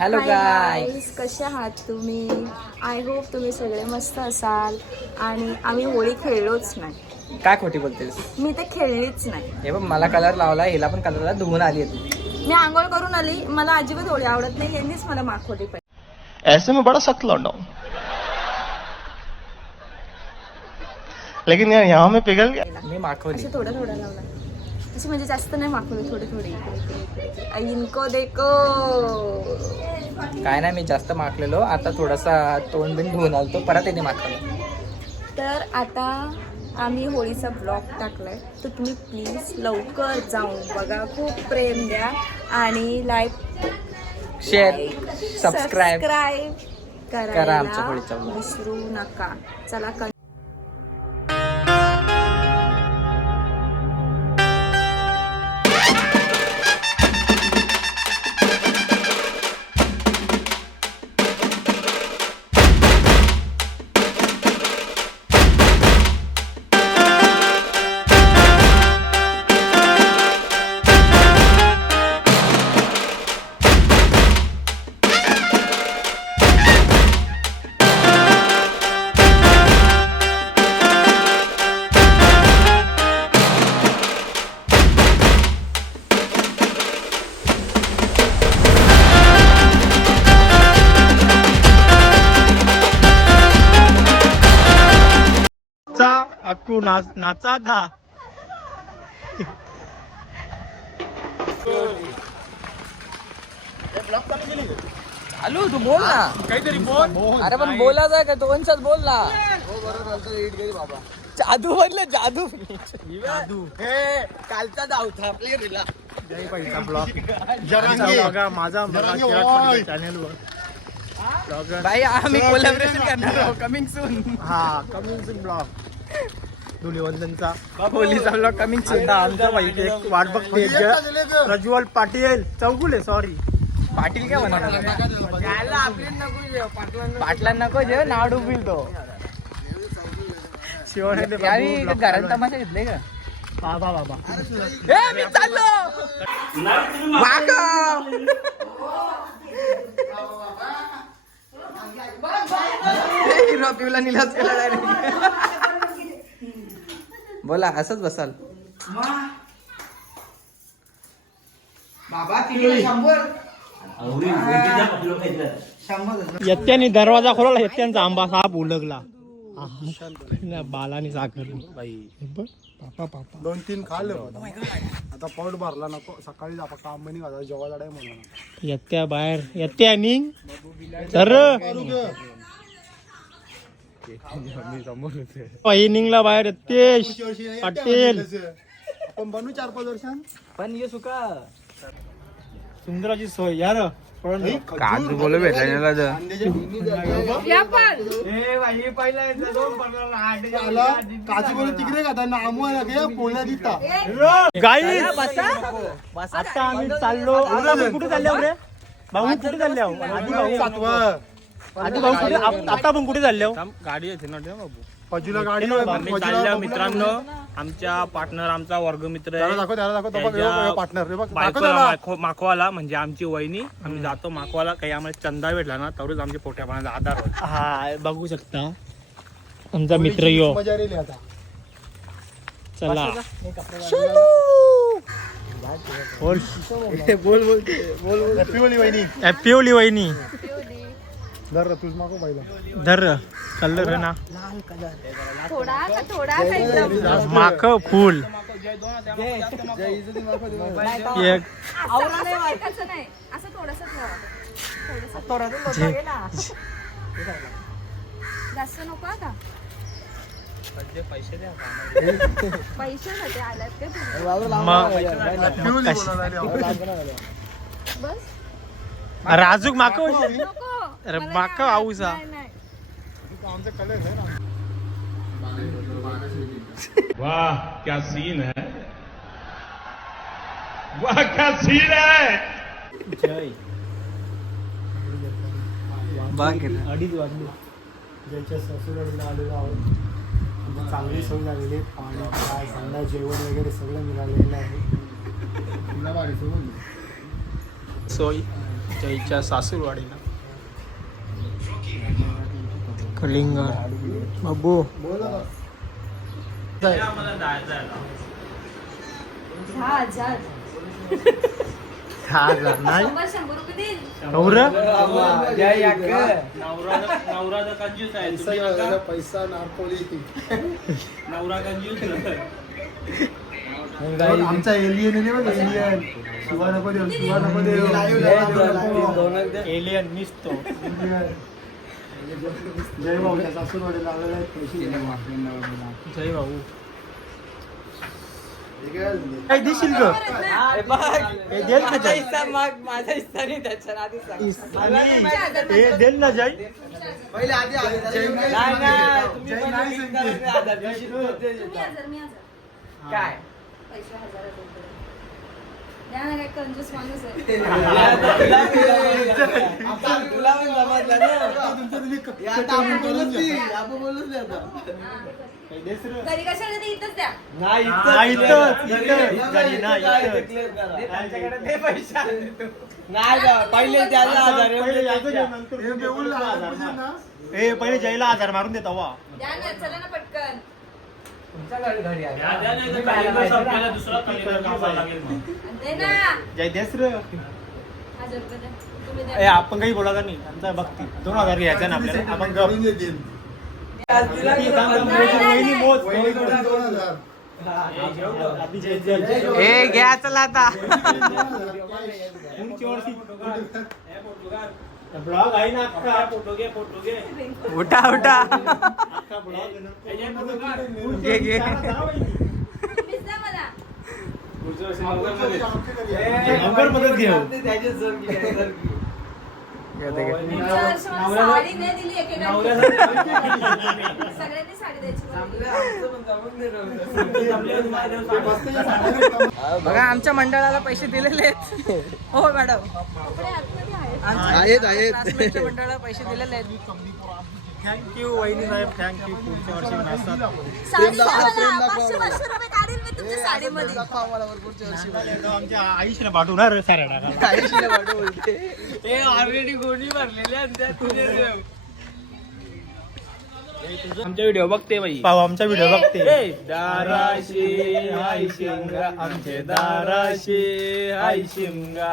Hello guys, कसे आहात तुम्ही? आय होप तुम्ही सगळे मस्त असाल. आणि आम्ही होळी खेळलोच नाही. काय खोटी बोलतेस? मी ते खेळलीच नाही. हे बघ, मला कलर लावला, हिला पण कलरला धुवून आली आहे. मी आंघोळ करून आली. मला अजिबात होळी आवडत नाही. यांनीच मला माखोटी पाहिजे. ऐसे में बड़ा सख्त लौंडा हूं, लेकिन यार यहाँ में पिघल गया. मी माखवली. असे थोडा थोडा लावला. अशी म्हणजे जास्त नाही माखवली, थोडे थोडे. इनको देखो. काय नाही, मी जास्त माखलेलो. आता थोडासा तोंड बिन धुवून आलतो, परत येते माखवलं. तर आता आम्ही होळीचा ब्लॉग टाकलाय, तर तुम्ही प्लीज लवकर जाऊन बघा. खूप प्रेम द्या आणि लाईक, शेअर, सबस्क्राईब करा आमच्या होळीचा vlog. विसरू नका. चला अक्कू नाचा था. चालू, तू बोल ना काहीतरी बोल. अरे पण बोलायचं आहे का? दोनच्याच बोल ना. जादू म्हटलं, जादू. हे कालचा धावता आपल्या रिला. जय पैसा ब्लॉग. माझा चॅनलवर भाई आम्ही कोलॅबरेशन करणार आहोत. Coming soon. हा, कमिंग सून ब्लॉग. धुलीवंदनचा होलीचा ब्लॉग कमिंग सून. आमचा भाई एक वाट बघते. प्रज्वल पाटील चौगुले, सॉरी पाटील काय म्हणा, पाटलांना नको जे नाव डुबील तो. यावी घरात तमाशा घेतले का? बाबा ए मी चाललो. रॉकीला निलाच केला डायरेक्ट. बोला, असंच बसाल. यत्त्याने दरवाजा खोला, यत्त्यांचा आंबा साप उलगला. बालानी साखर पापा 2-3 खाल्लं. आता पोट भरला नको. सकाळी काम नाही घाला, जेवायला नाही म्हणून. यत्त्या बाहेर, यत्त्या निघ तर निघला बाहेर. यत्तेश पाटील आपण बनू 4-5 वर्षां. पण ये सुका सुंदराची सोय यार. काजू बोल भेटायला काजू बोलू तिकडे का त्यांना आमोया पोळ्या दिता. गाई आता आम्ही चाललो. आता आपण कुठे चाललो रे भाऊ? कुठे चाललो? आधी भाऊ कुठे? आता पण कुठे चाललो? गाडी येते ना बाबू. बाजूला गाडी आम्ही चाललो मित्रांनो. आमच्या पार्टनर, आमचा वर्गमित्र आहे पार्टनर माखवाला, म्हणजे आमची वहिनी. आम्ही जातो माखवाला. काही आम्हाला चंदा भेटला ना तरच आमच्या पोट्या पाण्याचा आधार होईल. हा, बघू शकता आमचा मित्र यो. मजा रेली आता. चला हॅपी होली वहिनी. धर तुझ मागो पाहिलं. धर कलर ना थोडा माख फुल एक नाही. असं थोडस जास्त नको आता. पैशासाठी आलात ते बस. राजूक माक नको. अरे माक आऊसा. आमचा कलर आहे ना. वाह क्या सीन है, वाह क्या सीन है. अडीच वाजले. ज्यांच्या ससुराडीला आलेलो आहोत. चांगली सोय झालेली आहे. पाणी, काय, संध्या, जेवण वगैरे सगळं मिळालेलं आहे. सोय जयच्या सासूरवाडीला कलिंगर बाबू 10,000 नाही 100 रुपये देईल. नवरा नवरा कंजूस आहे तुम्ही नका. पैसा नारपोली नवरा कंजूस आमचा एलियन आहे बघ एलियन शिवा नको देऊ शिवा नको देऊ एलियन निसतो जय भाऊच्या सासूरवाडी लागलेला आहे पैसे जय भाऊ काय देशील ग हे देल ना जय माझा हिस्सा नाही त्याच्या आधी सांग. हे देल ना जय पहिले आधी जय नाही तुम्ही जय पण नाही आधी सांगते. आधार दिवशी मी 1000 काय पैसे 1000 रुपये. द्या ना, काय कंजूस माणूस आहे. आता तुला पण समजलं ना. हे आता आपण बोलूच नाही. आपण बोलूच नाही आता. घरी कशाला ते इथंच द्या. नाही नाही, इथंच, घरी नाही, इथंच. त्यांच्याकडे दे पैसे. नाही का, पहिले त्याला 1000 पहिले याचं घेऊ, नंतर हे बेऊल लागलं ना ए पहिले जयला 1000 मारून देता वा द्या ना, चला ना पटकन. दे ना. जय देस र 1000 रुपये द्या. तुम्ही ए द्या. आपण काही बोलायचं नाही आमचा बघती 2000 घ्यायचा ना आपल्याला आपण गप. वहिनी मोज. आधी जय जय जय. घ्या चला आता. तुमची ओळखी. ब्लॉग आहे ना अख्खा फोटो घे उठा अख्खा ब्लॉग घे, घे. तुम्हीच द्या मला. लवकर मदत घेऊ पुढच्या वर्षी मला साडी नाही दिली एकेकाने. सगळ्यांनी साडी द्यायची मला. बघा आमच्या मंडळाला पैसे दिलेले आहेत. हो मॅडम कपडे आतमध्ये आहेत. आहेत क्लासमेटच्या मंडळाला पैसे दिलेले आहेत. थँक्यू वहिनी साहेब थँक्यू पुढच्या वर्षी नसतात साडी द्या मला. 500 रुपये काढील मी तुमच्या साडीमध्ये. आमच्या आईशीला पाठवणार साऱ्या हे ऑलरेडी गोणी भरलेले आहेत त्या तुझे देव. आमचा व्हिडिओ बघते बाई. पाहू आमचा व्हिडिओ बघते दाराशी हाय शिंगा आमचे दाराशी हाय शिंगा